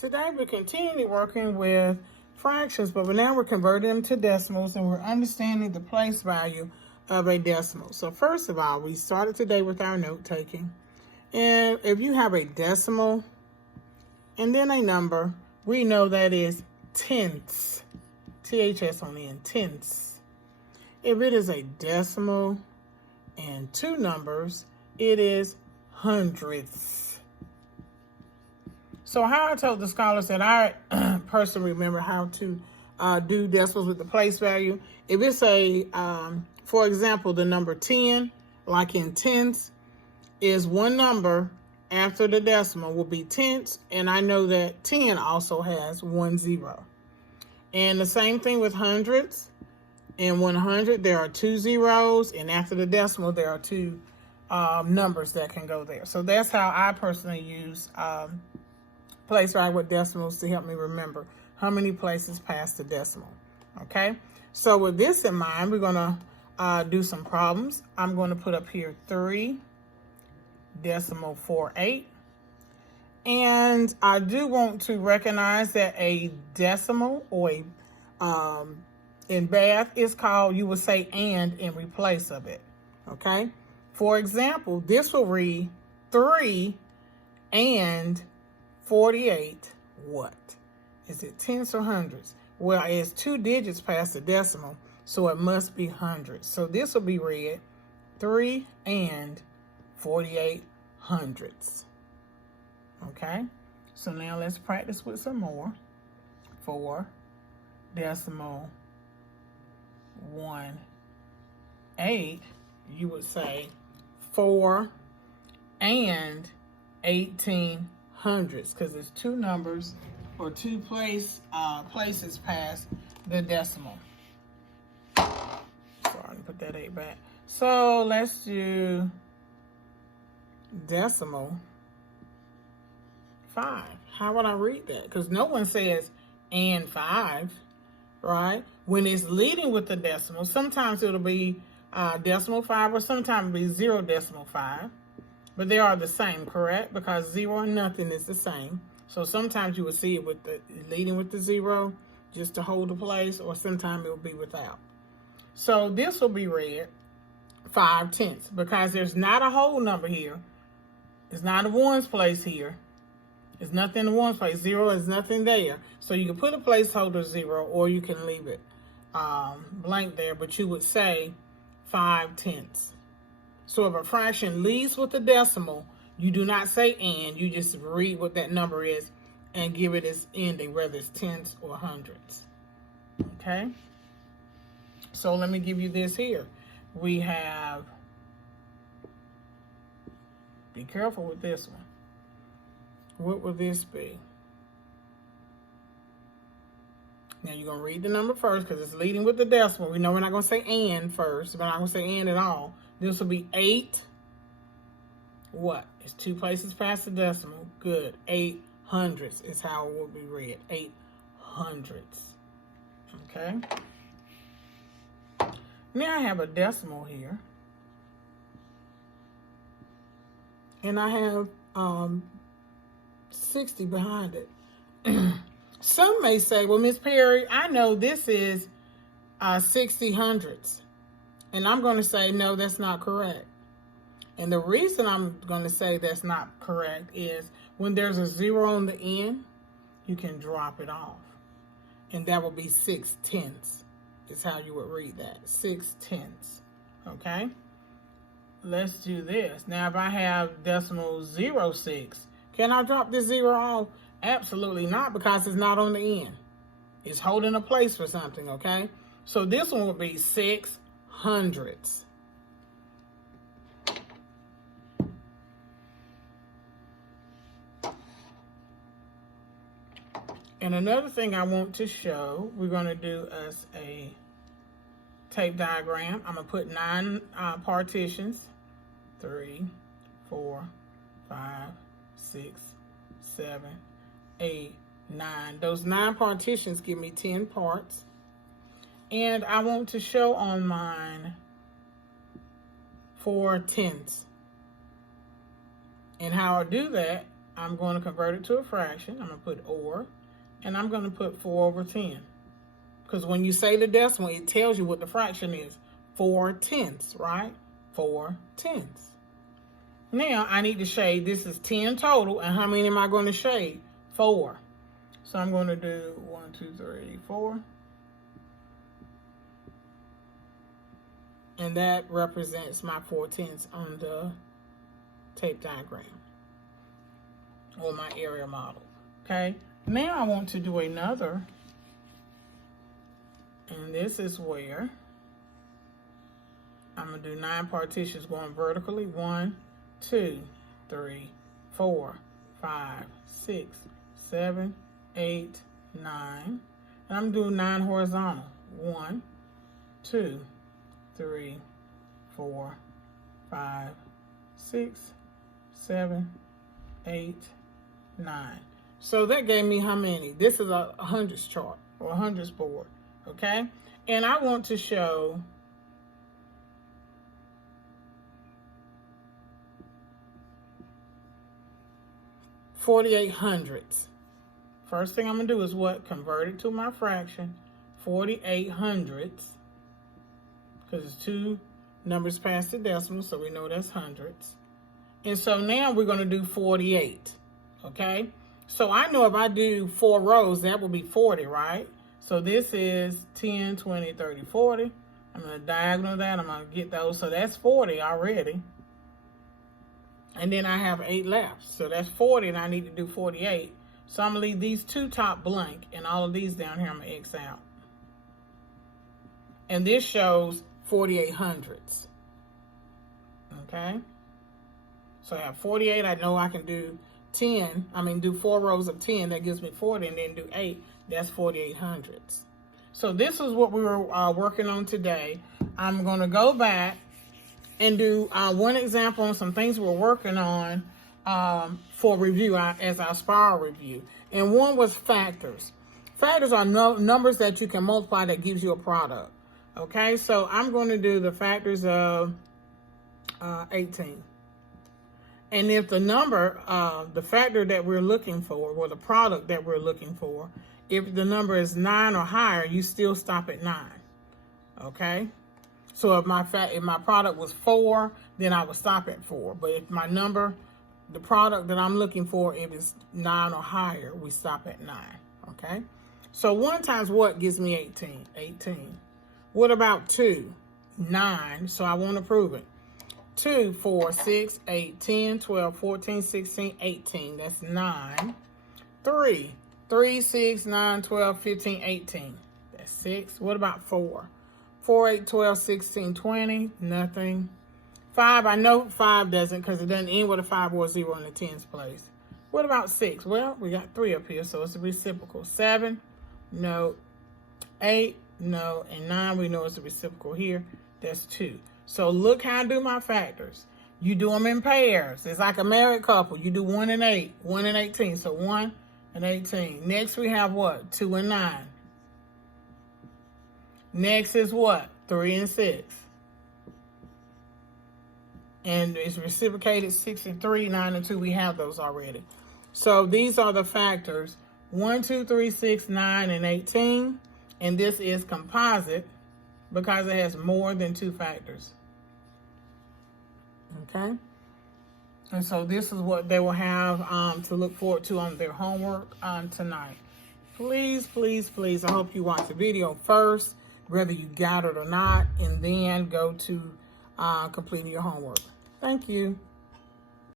Today we're continually working with fractions, but now we're converting them to decimals and we're understanding the place value of a decimal. So first of all, we started today with our note taking. And if you have a decimal and then a number, we know that is tenths. THS on the end, tenths. If it is a decimal and two numbers, it is hundredths. So how I told the scholars that I personally remember how to do decimals with the place value. If it's a, for example, the number 10, like in tenths, is one number after the decimal will be tenths, and I know that 10 also has 1 0. And the same thing with hundredths. In 100, there are 2 zeros, and after the decimal, there are two numbers that can go there. So that's how I personally use place value with decimals to help me remember how many places past the decimal. Okay, so with this in mind, we're going to do some problems. I'm going to put up here 3.48. And I do want to recognize that a decimal or a in math is called, you would say and in replace of it. Okay, for example, this will read 3 and 48, what? Is it tenths or hundreds? Well, it's 2 digits past the decimal, so it must be hundreds. So this will be read 3 and 48 hundredths. Okay, so now let's practice with some more. 4.18, you would say 4 and 18 hundredths, because it's two numbers or two places past the decimal. Sorry, put that 8 back. So let's do decimal 5. How would I read that? Because no one says and 5, right? When it's leading with the decimal, sometimes it'll be decimal 5 or sometimes it'll be 0.5. But they are the same, correct? Because 0 and nothing is the same. So sometimes you will see it with the leading with the 0 just to hold the place, or sometimes it will be without. So this will be read 5 tenths because there's not a whole number here. It's not a ones place here. There's nothing in the ones place. 0 is nothing there. So you can put a placeholder 0 or you can leave it blank there, but you would say 5 tenths. So if a fraction leads with a decimal, you do not say and, you just read what that number is and give it its ending, whether it's tenths or hundredths. Okay? So let me give you this here. We have, be careful with this one. What will this be? Now you're going to read the number first because it's leading with the decimal. We know we're not going to say and first. We're not going to say and at all. This will be 8. What? It's 2 places past the decimal. Good. 8 hundredths is how it will be read. 8 hundredths. Okay. Now I have a decimal here. And I have 60 behind it. Some may say, well, Miss Perry, I know this is 60 hundredths. And I'm going to say, no, that's not correct. And the reason I'm going to say that's not correct is when there's a 0 on the end, you can drop it off. And that will be 6 tenths is how you would read that. 6 tenths. Okay? Let's do this. Now, if I have decimal 0.6, can I drop this 0 off? Absolutely not, because it's not on the end. It's holding a place for something, okay? So this one would be 6 hundredths. And another thing I want to show, we're going to do as a tape diagram. I'm going to put 9 partitions. 3, 4, 5, 6, 7, 8, 9. Those 9 partitions give me 10 parts. And I want to show on mine 4 tenths. And how I do that, I'm going to convert it to a fraction. I'm going to put or, and I'm going to put 4 over 10. Because when you say the decimal, it tells you what the fraction is. 4/10, right? 4/10. Now, I need to shade. This is 10 total, and how many am I going to shade? 4. So I'm going to do 1, 2, 3, 4. And that represents my 4/10 on the tape diagram or my area model. Okay, now I want to do another, and this is where I'm going to do 9 partitions going vertically. 1, 2, 3, 4, 5, 6, 7, 8, 9. And I'm doing 9 horizontal. 1, 2, 3, 4, 5, 6, 7, 8, 9. So that gave me how many? This is a hundreds chart or a hundreds board, okay? And I want to show $4,800. First thing I'm gonna do is what? Convert it to my fraction, 4,800, because it's 2 numbers past the decimal, so we know that's hundreds. And so now we're gonna do 48, okay? So I know if I do 4 rows, that will be 40, right? So this is 10, 20, 30, 40. I'm gonna diagonal that, I'm gonna get those, so that's 40 already. And then I have 8 left, so that's 40, and I need to do 48. So I'm gonna leave these 2 top blank, and all of these down here I'm gonna X out. And this shows 4,800s, okay? So I have 48, I know I can do 4 rows of 10, that gives me 40, and then do 8, that's 4,800s. So this is what we were working on today. I'm gonna go back and do one example on some things we're working on for review, as our spiral review. And one was factors. Factors are numbers that you can multiply that gives you a product. Okay, so I'm going to do the factors of 18. And if the number, the factor that we're looking for, or the product that we're looking for, if the number is 9 or higher, you still stop at 9. Okay? So if my product was 4, then I would stop at 4. But if my number, the product that I'm looking for, if it's 9 or higher, we stop at 9. Okay? So 1 times what gives me 18? 18. What about 2? 9. So I want to prove it. 2, 4, 6, 8, 10, 12, 14, 16, 18. That's 9. 3. 3, 6, 9, 12, 15, 18. That's 6. What about 4? 4, 8, 12, 16, 20. Nothing. 5, I know 5 doesn't, because it doesn't end with a 5 or a 0 in the tens place. What about 6? Well, we got 3 up here, so it's a reciprocal. 7, no. 8, no. And 9, we know it's a reciprocal here. That's 2. So look how I do my factors. You do them in pairs. It's like a married couple. You do 1 and 8, 1 and 18. So 1 and 18. Next we have what? 2 and 9. Next is what? 3 and 6. And it's reciprocated 6 and 3, 9 and 2. We have those already. So these are the factors. 1, 2, 3, 6, 9, and 18. And this is composite because it has more than 2 factors. Okay? And so this is what they will have to look forward to on their homework tonight. Please, please, please, I hope you watch the video first, whether you got it or not, and then go to completing your homework. Thank you.